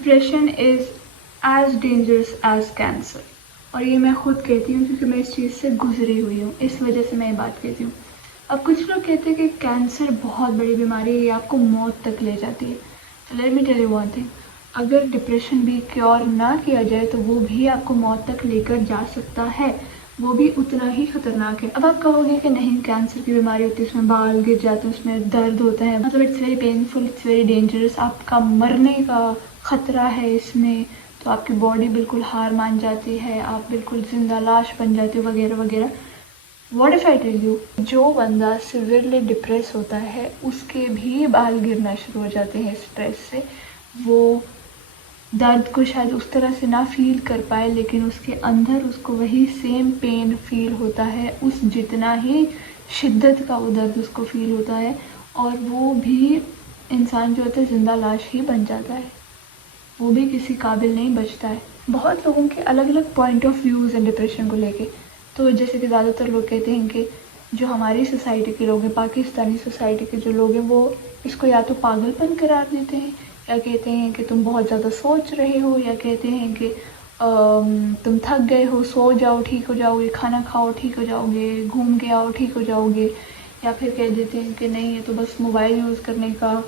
Depression is as dangerous as cancer. اور یہ میں خود کہتی ہوں کیونکہ میں اس چیز سے گزری ہوئی ہوں, اس وجہ سے میں یہ بات کہتی ہوں. اب کچھ لوگ کہتے ہیں کہ کینسر بہت بڑی بیماری ہے, یہ آپ کو موت تک لے جاتی ہے. تو let me tell you one thing, اگر ڈپریشن بھی کیور نہ کیا جائے تو وہ بھی آپ کو موت تک لے کر جا سکتا ہے, وہ بھی اتنا ہی خطرناک ہے. اب آپ کہو گے کہ نہیں کینسر کی بیماری ہوتی ہے, اس میں بال گر جاتے ہیں, اس میں درد ہوتا ہے, مطلب it's very painful, it's very dangerous, آپ کا مرنے کا خطرہ ہے اس میں, تو آپ کی باڈی بالکل ہار مان جاتی ہے, آپ بالکل زندہ لاش بن جاتے ہو وغیرہ وغیرہ. What if I tell you, جو بندہ سیویئرلی ڈپریس ہوتا ہے اس کے بھی بال گرنا شروع ہو جاتے ہیں اسٹریس سے. وہ درد کو شاید اس طرح سے نہ فیل کر پائے لیکن اس کے اندر اس کو وہی سیم پین فیل ہوتا ہے, اس جتنا ہی شدت کا وہ درد اس کو فیل ہوتا ہے, اور وہ بھی انسان جو ہوتا ہے زندہ لاش ہی بن جاتا ہے, وہ بھی کسی قابل نہیں بچتا ہے. بہت لوگوں کے الگ الگ پوائنٹ آف ویوز ہیں ڈپریشن کو لے کے. تو جیسے کہ زیادہ تر لوگ کہتے ہیں کہ جو ہماری سوسائٹی کے لوگ ہیں, پاکستانی سوسائٹی کے جو لوگ ہیں, وہ اس کو یا تو پاگل پن قرار دیتے ہیں, یا کہتے ہیں کہ تم بہت زیادہ سوچ رہے ہو, یا کہتے ہیں کہ تم تھک گئے ہو, سو جاؤ ٹھیک ہو جاؤ گے, کھانا کھاؤ ٹھیک ہو جاؤ گے, گھوم کے آؤ ٹھیک ہو جاؤ گے. یا پھر کہہ دیتے ہیں کہ نہیں یہ تو بس موبائل یوز کرنے کا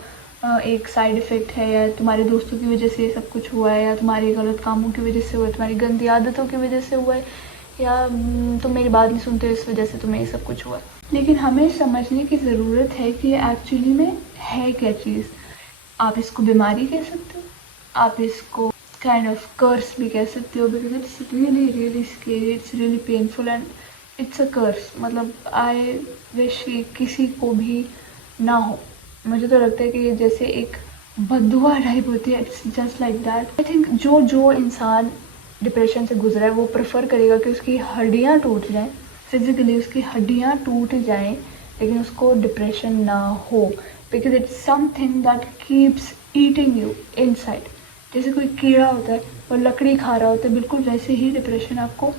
ایک سائیڈ افیکٹ ہے, یا تمہارے دوستوں کی وجہ سے یہ سب کچھ ہوا ہے, یا تمہاری غلط کاموں کی وجہ سے ہوا ہے, تمہاری گندی عادتوں کی وجہ سے ہوا ہے, یا تم میری بات نہیں سنتے اس وجہ سے تمہیں یہ سب کچھ ہوا ہے. لیکن ہمیں سمجھنے کی ضرورت ہے کہ ایکچولی میں ہے کیا چیز. آپ اس کو بیماری کہہ سکتے ہو, آپ اس کو کائنڈ آف کرس بھی کہہ سکتے ہو, because it's really really scary, it's really painful and it's a curse. مطلب آئی وش کسی کو بھی نہ ہو. مجھے تو لگتا ہے کہ یہ جیسے ایک بددعا ٹائپ ہوتی ہے, it's just like that. I think جو انسان ڈپریشن سے گزرا ہے وہ پریفر کرے گا کہ اس کی ہڈیاں ٹوٹ جائیں, فزیکلی اس کی ہڈیاں ٹوٹ جائیں, لیکن اس کو ڈپریشن نہ ہو, because it's something that keeps eating you inside. جیسے کوئی کیڑا ہوتا ہے اور لکڑی کھا رہا ہوتا ہے, بالکل ویسے ہی ڈپریشن آپ کو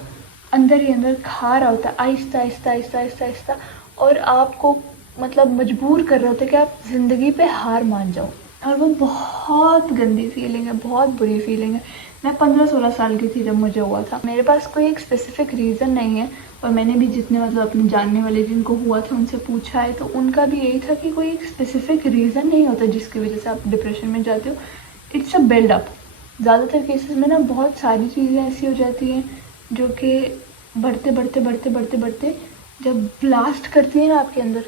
اندر ہی اندر کھا رہا ہوتا ہے, آہستہ آہستہ آہستہ آہستہ آہستہ, اور آپ کو مطلب مجبور کر رہا ہوتا ہے کہ آپ زندگی پہ ہار مان جاؤ. اور وہ بہت گندی فیلنگ ہے, بہت بری فیلنگ ہے. میں 15-16 سال کی تھی جب مجھے ہوا تھا. میرے پاس کوئی ایک اسپیسیفک ریزن نہیں ہے, اور میں نے بھی جتنے مطلب اپنے جاننے والے جن کو ہوا تھا ان سے پوچھا ہے, تو ان کا بھی یہی تھا کہ کوئی ایک اسپیسیفک ریزن نہیں ہوتا جس کی وجہ سے آپ ڈپریشن میں جاتے ہو. It's a build up. زیادہ تر کیسز میں نا بہت ساری چیزیں ایسی ہو جاتی ہیں جو کہ بڑھتے بڑھتے بڑھتے بڑھتے بڑھتے جب بلاسٹ کرتی ہے نا آپ کے اندر,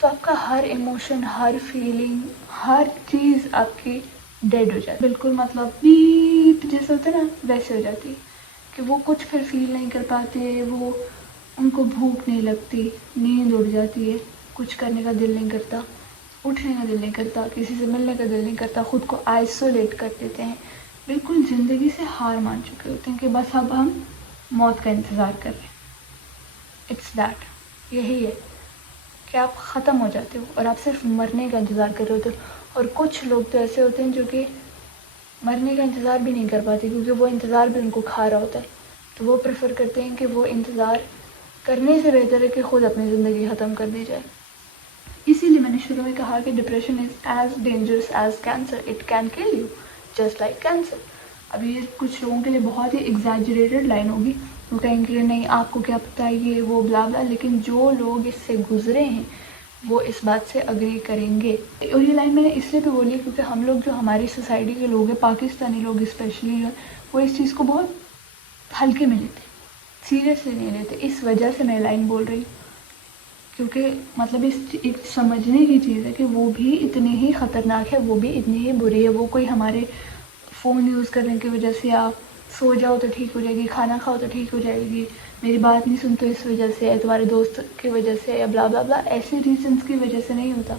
تو آپ کا ہر ایموشن, ہر فیلنگ, ہر چیز آپ کی ڈیڈ ہو جاتی, بالکل مطلب بیپ جیسے ہوتا ہے نا ویسے ہو جاتی, کہ وہ کچھ پھر فیل نہیں کر پاتے, وہ ان کو بھوک نہیں لگتی, نیند اڑ جاتی ہے, کچھ کرنے کا دل نہیں کرتا, اٹھنے کا دل نہیں کرتا, کسی سے ملنے کا دل نہیں کرتا, خود کو آئسولیٹ کر دیتے ہیں, بالکل زندگی سے ہار مان چکے ہوتے ہیں کہ بس اب ہم موت کا انتظار کر رہے ہیں. اٹس دیٹ, یہی ہے کہ آپ ختم ہو جاتے ہو اور آپ صرف مرنے کا انتظار کر رہے ہوتے ہو. اور کچھ لوگ تو ایسے ہوتے ہیں جو کہ مرنے کا انتظار بھی نہیں کر پاتے, کیونکہ وہ انتظار بھی ان کو کھا رہا ہوتا ہے, تو وہ پریفر کرتے ہیں کہ وہ انتظار کرنے سے بہتر ہے کہ خود اپنی زندگی ختم کر دی جائے. اسی لیے میں نے شروع میں کہا کہ depression is as dangerous as cancer, it can کل یو جسٹ لائک کینسر. اب یہ کچھ لوگوں کے لیے بہت ہی ایگزیجریٹڈ لائن ہوگی, وہ کہیں گے نہیں آپ کو کیا پتہ یہ وہ بلا بلا, لیکن جو لوگ اس سے گزرے ہیں وہ اس بات سے اگری کریں گے. اور یہ لائن میں نے اس لیے بھی بولی کیونکہ ہم لوگ جو ہماری سوسائٹی کے لوگ ہیں, پاکستانی لوگ اسپیشلی, وہ اس چیز کو بہت ہلکے میں لیتے, سیریسلی نہیں لیتے. اس وجہ سے میں لائن بول رہی ہوں, کیونکہ مطلب ایک سمجھنے کی چیز ہے کہ وہ بھی اتنی ہی خطرناک ہے, وہ بھی اتنی ہی بری ہے. وہ کوئی ہمارے فون یوز کرنے کی وجہ سے آپ سو جاؤ تو ٹھیک ہو جائے گی, کھانا کھاؤ تو ٹھیک ہو جائے گی, میری بات نہیں سنتے اس وجہ سے, تمہارے دوست کی وجہ سے, یا بلا بلا بلا, ایسے ریزنس کی وجہ سے نہیں ہوتا.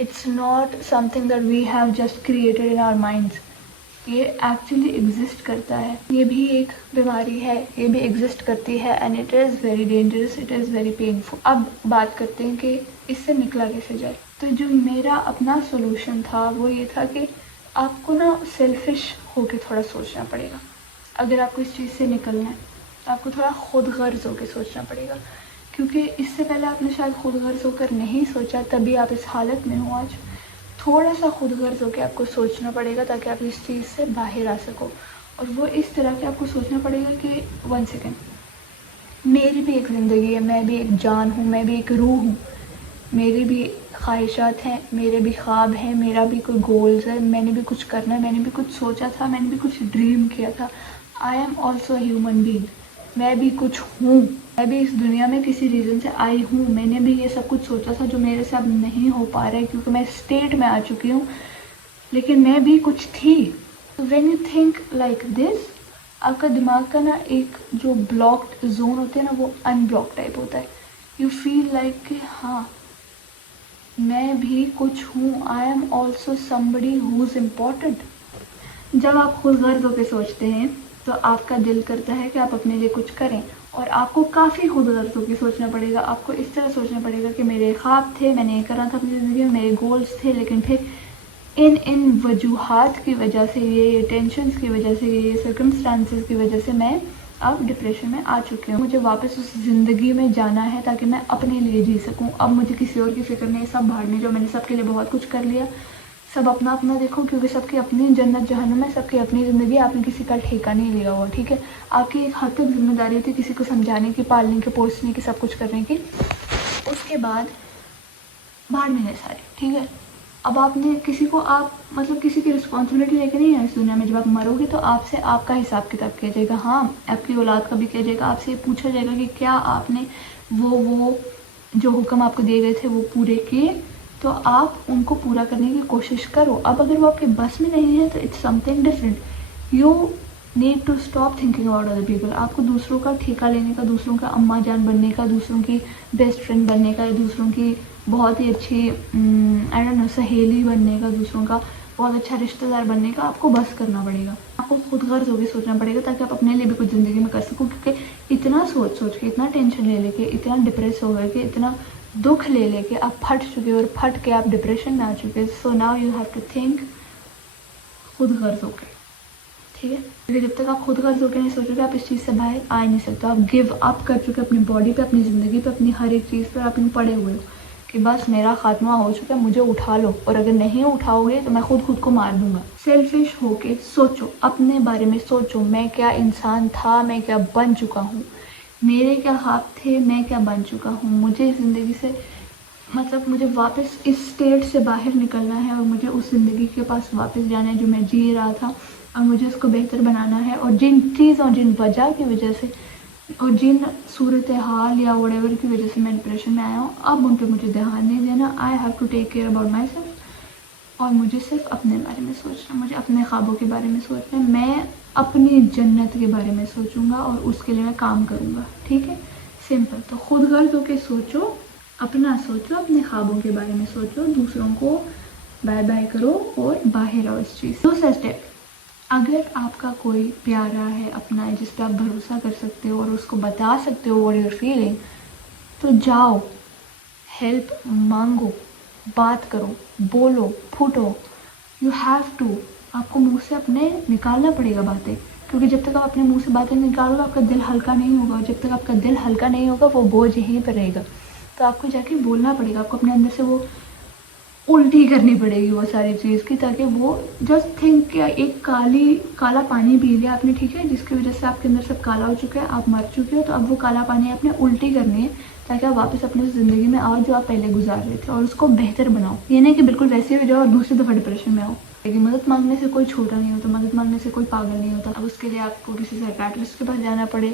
It's not something that we have just created in our minds. یہ ایکچولی ایگزسٹ کرتا ہے, یہ بھی ایک بیماری ہے, یہ بھی ایگزسٹ کرتی ہے, and it is very dangerous, it is very painful. اب بات کرتے ہیں کہ اس سے نکلا کیسے جائے. تو جو میرا اپنا سولوشن تھا وہ یہ تھا کہ آپ کو نا سیلفش ہو کے تھوڑا سوچنا پڑے گا. اگر آپ کو اس چیز سے نکلنا ہے تو آپ کو تھوڑا خود غرض ہو کے سوچنا پڑے گا, کیونکہ اس سے پہلے آپ نے شاید خود غرض ہو کر نہیں سوچا, تبھی آپ اس حالت میں ہو آج. تھوڑا سا خود غرض ہو کے آپ کو سوچنا پڑے گا تاکہ آپ اس چیز سے باہر آ سکو. اور وہ اس طرح کہ آپ کو سوچنا پڑے گا کہ 1 سیکنڈ، میری بھی ایک زندگی ہے، میں بھی ایک جان ہوں، میں بھی ایک روح ہوں، میری بھی خواہشات ہیں، میرے بھی خواب ہیں، میرا بھی کوئی گولز ہے، میں نے بھی کچھ کرنا ہے، میں نے بھی کچھ سوچا تھا، میں نے بھی کچھ ڈریم کیا تھا. I am also a human being, میں بھی کچھ ہوں، میں بھی اس دنیا میں کسی ریزن سے آئی ہوں. میں نے بھی یہ سب کچھ سوچا تھا جو میرے سے اب نہیں ہو پا رہا ہے کیونکہ میں اسٹیٹ میں آ چکی ہوں، لیکن میں بھی کچھ تھی. When you think like this, آپ کا دماغ کا نا ایک جو بلاکڈ زون ہوتے ہیں نا وہ ان بلاک ٹائپ ہوتا ہے. یو فیل لائک کہ ہاں میں بھی کچھ ہوں، I am also somebody who's important. جب آپ خود غرض ہو کے سوچتے ہیں تو آپ کا دل کرتا ہے کہ آپ اپنے لیے کچھ کریں، اور آپ کو کافی خود غرض ہو کے سوچنا پڑے گا. آپ کو اس طرح سوچنا پڑے گا کہ میرے خواب تھے، میں نے یہ کرا تھا اپنی زندگی میں، میرے گولز تھے، لیکن پھر ان وجوہات کی وجہ سے، یہ ٹینشنز کی وجہ سے، یہ سرکمسٹانسز کی وجہ سے میں اب ڈپریشن میں آ چکی ہوں. مجھے واپس اس زندگی میں جانا ہے تاکہ میں اپنے لیے جی سکوں. اب مجھے کسی اور کی فکر نہیں، سب بھاڑ جو میں نے سب کے لیے بہت کچھ کر لیا. سب اپنا اپنا دیکھو، کیونکہ سب کی اپنی جنت جہنم ہے، سب کی اپنی زندگی. آپ نے کسی کا ٹھیکہ نہیں لیا ہوا، ٹھیک ہے. آپ کی ایک حد تک ذمہ داری ہوتی ہے کسی کو سمجھانے کی، پالنے کی، پوسنے کی، سب کچھ کرنے کی. اس کے بعد بھاڑ میں سارے، ٹھیک ہے. اب آپ نے کسی کو، آپ مطلب کسی کی رسپانسبلٹی لے کے نہیں ہے اس دنیا میں. جب آپ مرو گے تو آپ سے آپ کا حساب کتاب کیا جائے گا. ہاں، آپ کی اولاد کا بھی کیا جائے گا. آپ سے یہ پوچھا جائے گا کہ کیا آپ نے وہ جو حکم آپ کو دیے گئے تھے وہ پورے کیے، تو آپ ان کو پورا کرنے کی کوشش کرو. اب اگر وہ آپ کے بس میں نہیں ہے تو it's something different. You need to stop thinking about other people. آپ کو دوسروں کا ٹھیکہ لینے کا، دوسروں کا اماں جان بننے کا، دوسروں کی بیسٹ فرینڈ بننے کا، دوسروں کی بہت ہی اچھی آئی ڈونٹ نو سہیلی بننے کا، دوسروں کا بہت اچھا رشتہ دار بننے کا آپ کو بس کرنا پڑے گا. آپ کو خود غرض ہو کے سوچنا پڑے گا تاکہ آپ اپنے لیے بھی کچھ زندگی میں کر سکو. کیونکہ اتنا سوچ کے، اتنا ٹینشن لے کے، اتنا ڈپریس ہو گئے کہ، اتنا دکھ لے کے آپ پھٹ چکے ہو، اور پھٹ کے آپ ڈپریشن میں آ چکے. So now you have to think خود غرض ہو کے، ٹھیک ہے. کیونکہ جب تک آپ خود غرض ہو کے نہیں سوچو گے آپ اس چیز سے باہر آ نہیں سکتے. آپ گیو اپ کر چکے اپنی باڈی پہ، اپنی زندگی پہ، اپنی ہر ایک چیز پہ. آپ ان پڑے ہوئے ہو کہ بس میرا خاتمہ ہو چکا ہے، مجھے اٹھا لو، اور اگر نہیں اٹھاؤ گے تو میں خود کو مار دوں گا. سیلفش ہو کے سوچو، اپنے بارے میں سوچو. میں کیا انسان تھا، میں کیا بن چکا ہوں، میرے کیا خواب تھے، میں کیا بن چکا ہوں. مجھے زندگی سے مطلب مجھے واپس اس اسٹیٹ سے باہر نکلنا ہے، اور مجھے اس زندگی کے پاس واپس جانا ہے جو میں جی رہا تھا، اور مجھے اس کو بہتر بنانا ہے. اور جن چیز اور جن وجہ کی وجہ سے اور جن صورتحال یا وٹ ایور کی وجہ سے میں ڈپریشن میں آیا ہوں، اب ان پہ مجھے دھیان نہیں دینا. I have to take care about myself. اور مجھے صرف اپنے بارے میں سوچنا، مجھے اپنے خوابوں کے بارے میں سوچنا ہے. میں اپنی جنت کے بارے میں سوچوں گا اور اس کے لیے میں کام کروں گا، ٹھیک ہے. سمپل. تو خود غرض ہو کے سوچو، اپنا سوچو، اپنے خوابوں کے بارے میں سوچو، دوسروں کو بائے بائے کرو اور باہر آؤ اس چیز. دوسرا اسٹیپ، اگر آپ کا کوئی پیارا ہے اپنا ہے جس پہ آپ بھروسہ کر سکتے ہو اور اس کو بتا سکتے ہو what you're feeling، تو جاؤ، ہیلپ مانگو، بات کرو، بولو، پھوٹو. You have to. آپ کو منہ سے اپنے نکالنا پڑے گا باتیں، کیونکہ جب تک آپ اپنے منہ سے باتیں نکالو گے آپ کا دل ہلکا نہیں ہوگا، اور جب تک آپ کا دل ہلکا نہیں ہوگا وہ بوجھ یہیں پر رہے گا. تو آپ کو جا کے بولنا پڑے گا، آپ کو اپنے اندر سے وہ الٹی کرنی پڑے گی وہ ساری چیز کی، تاکہ وہ جسٹ تھنک کہ ایک کالا پانی پی لیا آپ نے، ٹھیک ہے، جس کی وجہ سے آپ کے اندر سب کالا ہو چکا ہے، آپ مر چکے ہو. تو اب وہ کالا پانی آپ نے الٹی کرنی ہے تاکہ آپ واپس اپنے زندگی میں آؤ جو آپ پہلے گزار رہے تھے، اور اس کو بہتر بناؤ. یہ نہیں کہ بالکل ویسے ہو جاؤ اور دوسری دفعہ ڈپریشن میں آؤ. لیکن مدد مانگنے سے کوئی چھوٹا نہیں ہوتا، مدد مانگنے سے کوئی پاگل نہیں ہوتا. اب اس کے لیے آپ کو کسی سائیکیٹرسٹ کے پاس جانا پڑے،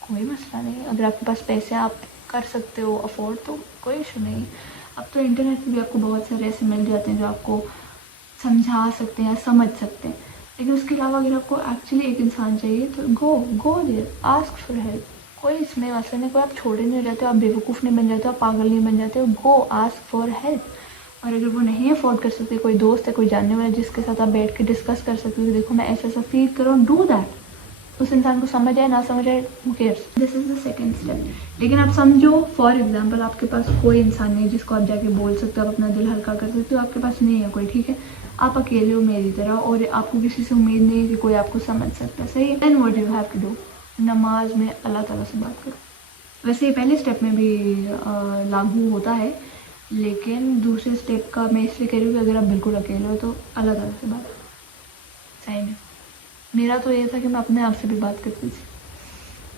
کوئی مسئلہ نہیں. اگر آپ کے پاس پیسے آپ کر سکتے ہو افورڈ تو کوئی ایشو نہیں. اب تو انٹرنیٹ پہ بھی آپ کو بہت سارے ایسے مل جاتے ہیں جو آپ کو سمجھا سکتے ہیں، سمجھ سکتے ہیں. لیکن اس کے علاوہ اگر آپ کو ایکچولی ایک انسان چاہیے تو گو دیر، آسک فار ہیلپ. کوئی اس میں مسئلہ نہیں، کوئی آپ چھوڑے نہیں جاتے ہو، آپ بیوقوف نہیں بن جاتے ہو، آپ پاگل نہیں بن جاتے ہو. گو آسک فار ہیلپ. اور اگر وہ نہیں افورڈ کر سکتے، کوئی دوست ہے، کوئی جاننے والا جس کے ساتھ آپ بیٹھ کے ڈسکس کر سکتے ہو، دیکھو میں ایسا فیل کر رہا ہوں، ڈو دیٹ. اس انسان کو سمجھ آئے نہ سمجھ آئے، who cares. This is the second step. لیکن آپ سمجھو فار ایگزامپل آپ کے پاس کوئی انسان نہیں جس کو آپ جا کے بول سکتے ہو، آپ اپنا دل ہلکا کر سکتے ہو، آپ کے پاس نہیں ہے کوئی، ٹھیک ہے، آپ اکیلے ہو میری طرح، اور آپ کو کسی سے امید نہیں ہے کہ کوئی آپ کو سمجھ سکتا ہے، صحیح ہے. Then what you have to do, نماز میں اللہ تعالیٰ سے بات کرو. ویسے یہ پہلے اسٹیپ میں بھی لاگو ہوتا ہے، لیکن دوسرے اسٹیپ کا میں اس لیے کہہ رہی ہوں کہ اگر آپ بالکل اکیلے ہو تو اللہ تعالیٰ سے بات کرو. صحیح میں میرا تو یہ تھا کہ میں اپنے آپ سے بھی بات کرتی تھی,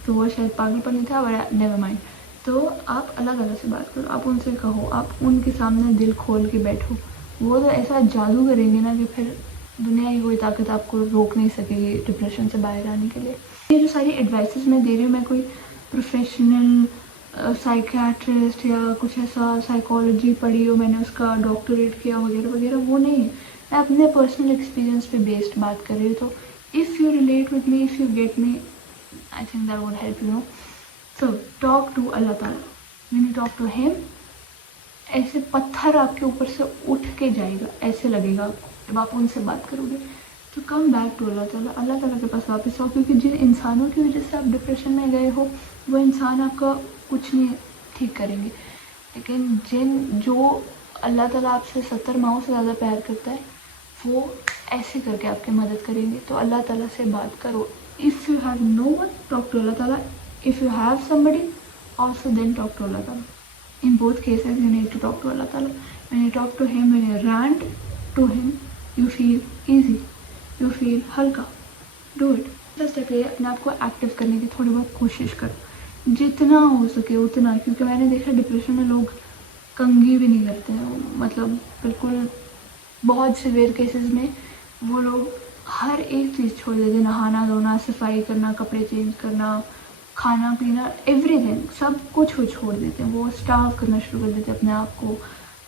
تو وہ شاید پاگل پن تھا, بٹ نیور مائنڈ. تو آپ اللہ تعالیٰ سے بات کرو, آپ ان سے کہو, آپ ان کے سامنے دل کھول کے بیٹھو. وہ تو ایسا جادو کریں گے نا کہ پھر دنیا کی کوئی طاقت آپ کو روک نہیں سکے گی ڈپریشن سے باہر آنے کے لیے. یہ جو ساری ایڈوائسز میں دے رہی ہوں, میں کوئی پروفیشنل سائیکیٹرسٹ یا کچھ ایسا سائیکالوجی پڑھی ہو, میں نے اس کا ڈاکٹریٹ کیا وغیرہ وغیرہ, وہ نہیں ہے. میں اپنے پرسنل ایکسپیرینس پہ بیسڈ بات کر رہی ہوں. تو if you relate with me, if you get me, I think that would help you. So talk to Allah Taala. When you talk to him, ایسے پتھر آپ کے اوپر سے اٹھ کے جائے گا, ایسے لگے گا آپ کو جب آپ ان سے بات کرو گے. تو کم بیک ٹو اللہ تعالیٰ, اللہ تعالیٰ کے پاس واپس آؤ, کیونکہ جن انسانوں کی وجہ سے آپ ڈپریشن میں گئے ہو وہ انسان آپ کا کچھ نہیں ٹھیک کریں گے. لیکن جو اللہ تعالیٰ آپ سے 70 ماؤں سے زیادہ پیار کرتا ہے, وہ ایسے کر کے آپ کی مدد کریں گے. تو اللہ تعالیٰ سے بات کرو. If you have no one, talk to Allah Ta'ala. If you have somebody, also then talk to Allah Ta'ala. In both cases, you need to talk to Allah Ta'ala. When you talk to Him, when you rant to Him, you feel easy. You feel ہلکا. Do it. First step یہ اپنے آپ کو active کرنے کی تھوڑی بہت کوشش کرو, جتنا ہو سکے اتنا. کیونکہ میں نے دیکھا ڈپریشن میں لوگ کنگھی بھی نہیں کرتے ہیں, مطلب بالکل بہت سیویئر کیسز میں وہ لوگ ہر ایک چیز چھوڑ دیتے. نہانا دھونا, صفائی کرنا, کپڑے چینج کرنا, کھانا پینا, ایوری تھنگ, سب کچھ وہ چھوڑ دیتے ہیں. وہ اسٹارو کرنا شروع کر دیتے اپنے آپ کو.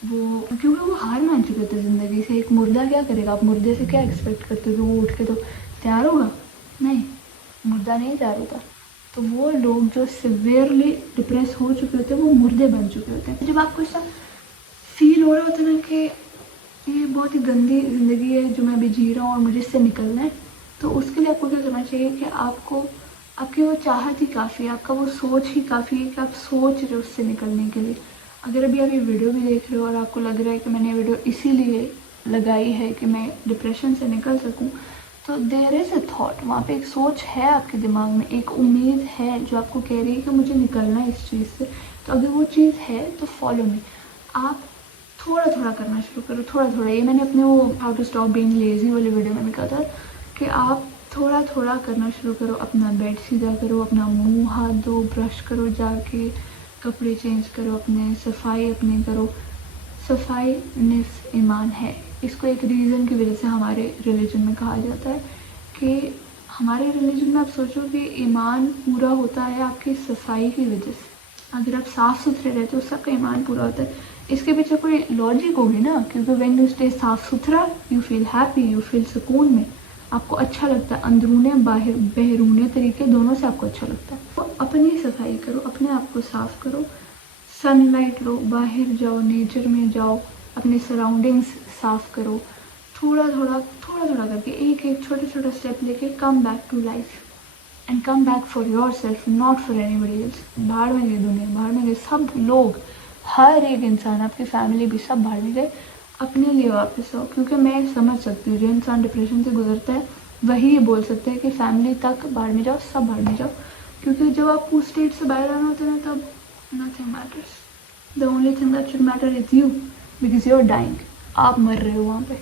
وہ کیونکہ وہ ہار مان چکے تھے زندگی سے. ایک مردہ کیا کرے گا؟ آپ مردے سے کیا ایکسپیکٹ کرتے ہو کہ وہ اٹھ کے تو تیار ہوگا؟ نہیں, مردہ نہیں تیار ہوتا. تو وہ لوگ جو سیویئرلی ڈپریس ہو چکے ہوتے ہیں وہ مردے بن چکے ہوتے ہیں. جب آپ کو ایسا فیل ہو رہا ہوتا ہے نا کہ یہ بہت ہی گندی زندگی ہے جو میں ابھی جی رہا ہوں اور مجھے اس سے نکلنا ہے, تو اس کے لیے آپ کو کیا کرنا چاہیے کہ آپ کی وہ چاہت ہی کافی ہے, آپ کا وہ سوچ ہی کافی ہے کہ آپ سوچ رہے ہو اس سے نکلنے کے لیے. اگر ابھی آپ یہ ویڈیو بھی دیکھ رہے ہو اور آپ کو لگ رہا ہے کہ میں نے یہ ویڈیو اسی لیے لگائی ہے کہ میں ڈپریشن سے نکل سکوں, تو دیر از اے تھاٹ, وہاں پہ ایک سوچ ہے آپ کے دماغ میں, ایک امید ہے جو آپ کو کہہ رہی ہے کہ مجھے نکلنا ہے اس چیز سے. تو اگر وہ چیز ہے تو فالو می. آپ تھوڑا تھوڑا کرنا شروع کرو, تھوڑا تھوڑا. یہ میں نے اپنے وہ how to stop being lazy والے ویڈیو میں بھی کہا تھا کہ آپ تھوڑا تھوڑا کرنا شروع کرو. اپنا بیڈ سیدھا کرو, اپنا منہ ہاتھ دھو, برش کرو جا کے, کپڑے چینج کرو, اپنے صفائی اپنی کرو. صفائی نصف ایمان ہے. اس کو ایک ریزن کی وجہ سے ہمارے ریلیجن میں کہا جاتا ہے کہ ہمارے ریلیجن میں آپ سوچو کہ ایمان پورا ہوتا ہے آپ کی صفائی کی وجہ سے. اگر آپ صاف ستھرے رہتے ہو سب کا ایمان پورا ہوتا ہے. اس کے پیچھے کوئی لاجک ہوگی نا, کیونکہ وین یو اسٹے صاف ستھرا you feel happy, you feel سکون میں, آپ کو اچھا لگتا ہے. اندرونے باہر بیرونے طریقے دونوں سے آپ کو اچھا لگتا ہے. تو اپنی صفائی کرو, اپنے آپ کو صاف کرو, سن لائٹ لو, باہر جاؤ, نیچر میں جاؤ, اپنے سراؤنڈنگس صاف کرو. تھوڑا تھوڑا کر کے ایک چھوٹا چھوٹا اسٹیپ لے کے come back to life and come back for yourself, not for anybody else. باہر میں گئی دنیا, باہر میں گئے سب لوگ, ہر ایک انسان, آپ کی فیملی بھی, سب باہر میں گئے. اپنے لیے واپس آؤ. کیونکہ میں سمجھ سکتی ہوں جو انسان ڈپریشن سے گزرتا ہے وہی یہ بول سکتے ہیں کہ فیملی تک باہر میں جاؤ, سب باہر میں جاؤ. کیونکہ جب آپ کو اسٹیٹ سے باہر آنا ہوتا ہے نا, تب nothing matters. The only thing that should matter is you, because you're dying. آپ مر رہے ہو وہاں پہ,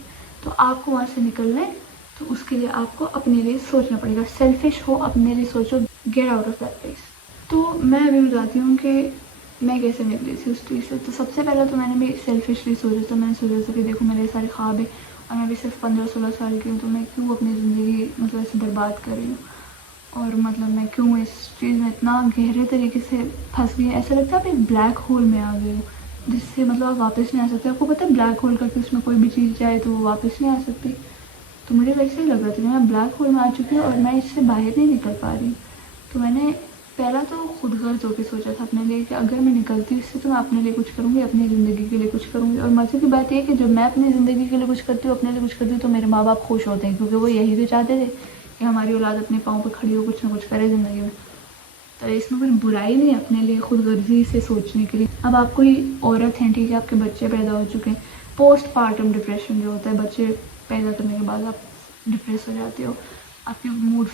تو آپ کو وہاں سے نکلنا ہے. تو اس کے لیے آپ کو اپنے لیے سوچنا پڑے گا. سیلفش ہو, اپنے لیے سوچو, get out of that place. تو میں ابھی بتاتی ہوں کہ میں کیسے نکلی تھی اس چیز سے. تو سب سے پہلے تو میں نے بھی سیلفشلی سوچا تھا. میں نے سوچا تھا کہ دیکھو میرے سارے خواب ہیں اور میں بھی صرف 15-16 سال کی ہوں, تو میں کیوں اپنی زندگی مطلب ایسے برباد کر رہی ہوں, اور مطلب میں کیوں اس چیز میں اتنا گہرے طریقے سے پھنس گئی. ایسا لگتا ہے آپ ایک بلیک ہول میں آ گئے ہو جس سے مطلب آپ واپس نہیں آ سکتے. آپ کو پتہ ہے بلیک ہول کا کہ اس میں کوئی بھی چیز جائے تو وہ واپس نہیں آ سکتی. تو مجھے ویسے ہی لگ رہا تھا کہ میں بلیک ہول میں آ چکی ہوں اور میں اس سے باہر نہیں نکل پا رہی. تو میں نے پہلا تو خود غرض ہو کے سوچا تھا اپنے لیے کہ اگر میں نکلتی ہوں اس سے تو میں اپنے لیے کچھ کروں گی, اپنی زندگی کے لیے کچھ کروں گی. اور مزے کی بات یہ ہے کہ جب میں اپنی زندگی کے لیے کچھ کرتی ہوں, اپنے لیے کچھ کرتی ہوں, تو میرے ماں باپ خوش ہوتے ہیں, کیونکہ وہ یہی تو چاہتے تھے کہ ہماری اولاد اپنے پاؤں پہ کھڑی ہو, کچھ نہ کچھ کرے زندگی میں. تو اس میں کوئی برائی نہیں ہے اپنے لیے خود غرضی سے سوچنے کے لیے. اب آپ کوئی عورت ہیں, ٹھیک ہے, آپ کے بچے پیدا ہو چکے ہیں, پوسٹ پارٹم ڈپریشن جو ہوتا ہے, بچے پیدا کرنے کے بعد آپ ڈپریس ہو جاتے ہو, آپ کے موڈ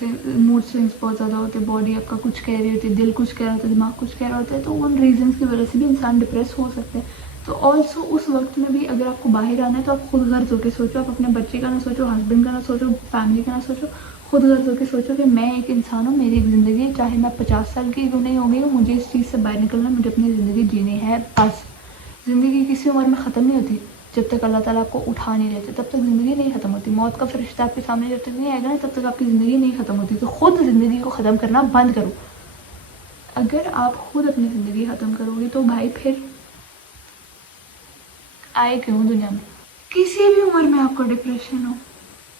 سوئنگس بہت زیادہ ہوتے ہیں, باڈی آپ کا کچھ کہہ رہی ہوتی ہے, دل کچھ کہہ رہا ہوتا ہے, دماغ کچھ کہہ رہا ہوتا ہے. تو ان ریزنس کی وجہ سے بھی انسان ڈپریس ہو سکتا ہے. تو آلسو اس وقت میں بھی اگر آپ کو باہر آنا ہے تو آپ خود غرض ہو کے سوچو, آپ اپنے بچے کا نہ سوچو, ہسبینڈ کا نہ سوچو, فیملی کا نہ سوچو, خود غرض ہو کے سوچو کہ میں ایک انسان ہوں, میری ایک زندگی ہے, چاہے میں 50 سال کی کیوں نہیں ہو گئی ہوں, مجھے اس چیز سے باہر نکلنا, مجھے اپنی زندگی جینی ہے بس. زندگی کسی عمر میں ختم نہیں ہوتی, جب تک اللہ تعالیٰ آپ کو اٹھا نہیں لیتے تب تک زندگی نہیں ختم ہوتی. موت کا فرشتہ آپ کے سامنے جب تک نہیں آئے گا نا تب تک آپ کی زندگی نہیں ختم ہوتی. تو خود زندگی کو ختم کرنا بند کرو. اگر آپ خود اپنی زندگی ختم کرو گے تو بھائی پھر آئے کیوں دنیا میں. کسی بھی عمر میں آپ کو ڈپریشن ہو,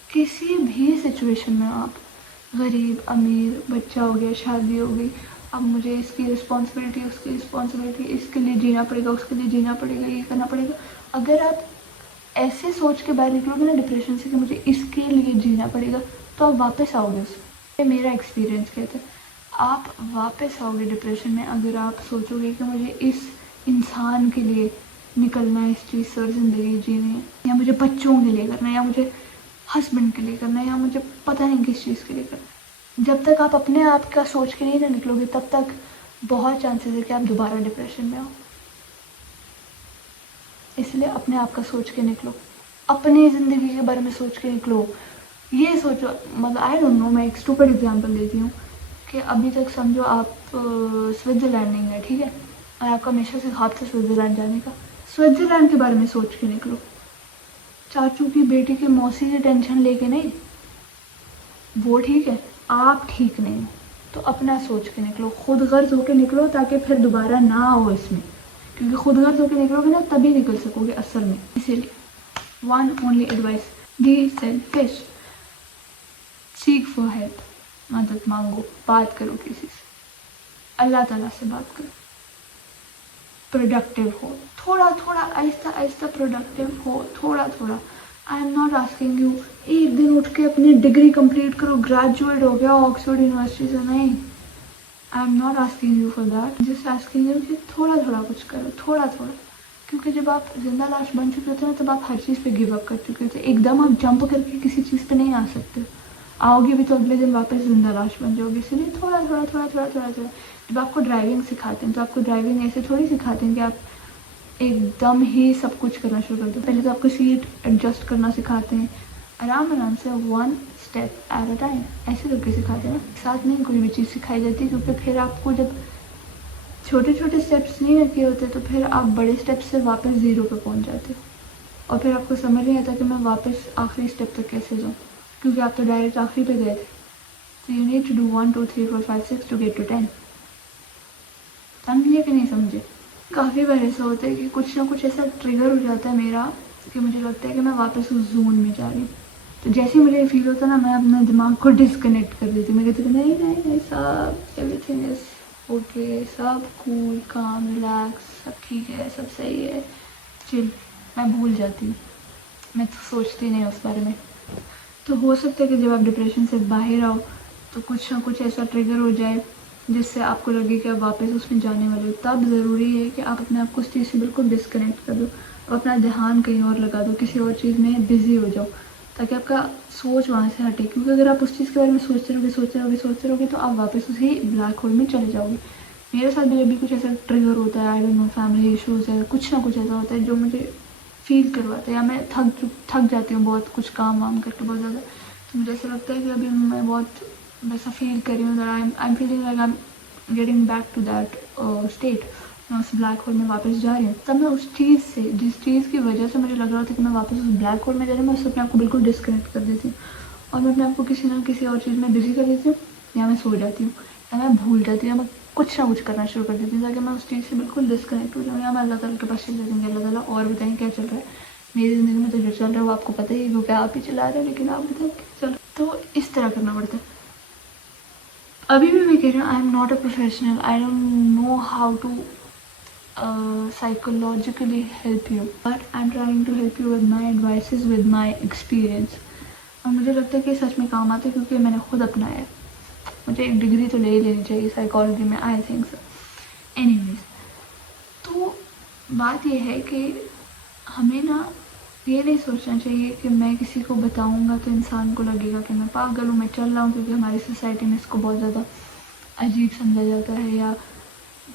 کسی بھی سچویشن میں, آپ غریب امیر, بچہ ہو گیا, شادی ہو گئی, اب مجھے اس کی رسپانسبلٹی, اس کی رسپانسبلٹی, اس کے لیے جینا پڑے گا, اس کے لیے جینا پڑے گا, یہ کرنا پڑے گا. اگر آپ ایسے سوچ کے باہر نکلو گے نا ڈپریشن سے کہ مجھے اس کے لیے جینا پڑے گا, تو آپ واپس آؤ گے. اس میں میرا ایکسپیرینس کہتا ہے آپ واپس آؤ گے ڈپریشن میں اگر آپ سوچو گے کہ مجھے اس انسان کے لیے نکلنا ہے اس چیز سے اور زندگی جینی ہے, یا مجھے بچوں کے لیے کرنا ہے, یا مجھے ہسبینڈ کے لیے کرنا ہے, یا مجھے پتہ نہیں کس چیز کے لیے کرنا ہے. جب تک آپ اپنے آپ کا سوچ کے نہیں نہ نکلو گے تب تک بہت چانسز ہے کہ آپ دوبارہ ڈپریشن میں آؤ. اس لیے اپنے آپ کا سوچ کے نکلو, اپنی زندگی کے بارے میں سوچ کے نکلو. یہ سوچو, مطلب آئی ڈونٹ نو, میں ایک اسٹوپڈ ایگزامپل دیتی ہوں کہ ابھی تک سمجھو آپ سوئٹزرلینڈ نہیں گئے, ٹھیک ہے, اور آپ کا ہمیشہ سے خواب تھا سوئٹزرلینڈ جانے کا. سوئٹزرلینڈ کے بارے میں سوچ کے نکلو, چاچو کی بیٹی کی موسی کی ٹینشن لے کے نہیں. وہ ٹھیک ہے, آپ ٹھیک نہیں ہو, تو اپنا سوچ کے نکلو, خود غرض ہو کے نکلو تاکہ پھر دوبارہ نہ ہو اس میں, کیونکہ خود غرض ہو کے نکلو گے نا تبھی نکل سکو گے اصل میں. اسی لیے one only advice, be selfish, seek for help, مدد مانگو, بات کرو کسی سے, اللہ تعالیٰ سے بات کرو, پروڈکٹیو ہو, تھوڑا تھوڑا آہستہ آہستہ پروڈکٹیو ہو, تھوڑا تھوڑا. آئی ایم ناٹ آسکنگ یو ایک دن اٹھ کے اپنی ڈگری کمپلیٹ کرو, گریجویٹ ہو گیا آکسفورڈ یونیورسٹی سے, نہیں. آئی am not asking you for that, just asking you کہ تھوڑا تھوڑا کچھ کرو, تھوڑا تھوڑا. کیونکہ جب آپ زندہ لاش بن چکے ہوتے ہیں تب آپ ہر چیز پہ گیو اپ کر چکے ہوتے ہیں. ایک دم آپ جمپ کر کے کسی چیز پہ نہیں آ سکتے, آؤ گے بھی تو اگلے دن واپس زندہ لاش بن جاؤ گے. اسی لیے تھوڑا تھوڑا تھوڑا تھوڑا تھوڑا تھوڑا. جب آپ کو ڈرائیونگ سکھاتے ہیں تو آپ کو ڈرائیونگ ایسے تھوڑی سکھاتے ہیں کہ آپ ایک دم ہی سب کچھ کرنا شروع کر دو. پہلے تو آپ کو سیٹ ایڈجسٹ کرنا سکھاتے ہیں, آرام آرام سے, one step at a time, ایسے کر کے سکھاتے ہیں نا. ساتھ نہیں کوئی بھی چیز سکھائی جاتی, کیونکہ پھر آپ کو جب چھوٹے چھوٹے اسٹیپس نہیں رکھے ہوتے تو پھر آپ بڑے اسٹیپ سے واپس زیرو پہ پہنچ جاتے ہو, اور پھر آپ کو سمجھ نہیں آتا کہ میں واپس آخری اسٹیپ تک کیسے جاؤں, کیونکہ آپ تو ڈائریکٹ آخری پہ گئے تھے. تو you need to do 1 2 3 4 5 6 to get to 10. سمجھے کہ نہیں سمجھے. کافی بار ایسا ہوتا ہے کہ کچھ نہ کچھ ایسا ٹریگر ہو جاتا ہے میرا کہ مجھے لگتا ہے کہ میں واپس اس زون میں جا رہی ہوں. تو جیسے ہی مجھے یہ فیل ہوتا ہے نا, میں اپنے دماغ کو ڈسکنیکٹ کر دیتی ہوں. میں کہتی ہوں نہیں نہیں نہیں, سب ایوری تھنگ از اوکے, سب کول کام ریلیکس, سب ٹھیک ہے, سب صحیح ہے, چل. میں بھول جاتی ہوں, میں تو سوچتی نہیں اس بارے میں. تو ہو سکتا ہے کہ جب آپ ڈپریشن سے باہر آؤ تو کچھ نہ کچھ ایسا ٹریگر ہو جائے جس سے آپ کو لگے کہ آپ واپس اس میں جانے والے ہو. تب ضروری ہے کہ آپ اپنے آپ کو اس چیز سے بالکل ڈسکنیکٹ کر دو, اور اپنا دھیان کہیں اور لگا دو, کسی اور چیز میں بزی ہو جاؤ تاکہ آپ کا سوچ وہاں سے ہٹے. کیونکہ اگر آپ اس چیز کے بارے میں سوچتے رہو گے تو آپ واپس اسی بلیک ہول میں چلے جاؤ گے. میرے ساتھ بھی ابھی کچھ ایسا ٹریگر ہوتا ہے, I don't know, family issues ہے, کچھ نہ کچھ ایسا ہوتا ہے جو مجھے فیل کرواتا ہے, یا میں تھک جاتی ہوں بہت کچھ کام وام کر کے بہت زیادہ. تو مجھے ایسا لگتا ہے کہ ابھی میں بہت ویسا فیل کر رہی ہوں, I am feeling like I am getting back to that state, میں اس بلیک ہول میں واپس جا رہی ہوں. تب میں اس چیز سے, جس چیز کی وجہ سے مجھے لگ رہا تھا کہ میں واپس اس بلیک ہول میں جا رہی ہوں, میں اس سے اپنے آپ کو بالکل ڈسکنیکٹ کر دیتی ہوں, اور میں اپنے آپ کو کسی نہ کسی اور چیز میں بزی کر دیتی ہوں, یا میں سو جاتی ہوں, یا میں بھول جاتی ہوں, یا میں کچھ نہ کچھ کرنا شروع کر دیتی ہوں تاکہ میں اس چیز سے بالکل ڈسکنیکٹ ہو جاؤں. یا میں اللہ تعالیٰ کے پاس چل جاتی ہوں کہ اللہ تعالیٰ اور بتائیں کیا چل رہا ہے میری زندگی میں. تو جو چل رہا ہے وہ آپ کو پتہ ہی ہے کیونکہ آپ ہی چلا رہے ہیں, لیکن آپ بتائیں کیا چل رہا ہے. تو اس طرح کرنا پڑتا ہے. ابھی بھی میں کہہ رہی ہوں, I am not a professional, I don't know how to psychologically help you, but I'm trying to help you with my advices, with my experience. اور مجھے لگتا ہے کہ سچ میں کام آتا ہے کیونکہ میں نے خود اپنایا ہے. مجھے ایک ڈگری تو لے ہی لینی چاہیے سائیکالوجی میں, آئی تھنک سو. اینی ویز, تو بات یہ ہے کہ ہمیں نا یہ نہیں سوچنا چاہیے کہ میں کسی کو بتاؤں گا تو انسان کو لگے گا کہ میں پاگل ہوں, میں چل رہا ہوں, کیونکہ ہماری سوسائٹی میں اس کو بہت زیادہ عجیب سمجھا جاتا ہے, یا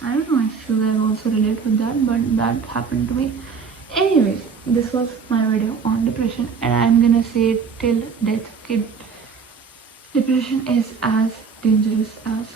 I don't know if you guys also relate with that, but that happened to me. Anyways, this was my video on depression, and I'm gonna say till death, kid, depression is as dangerous as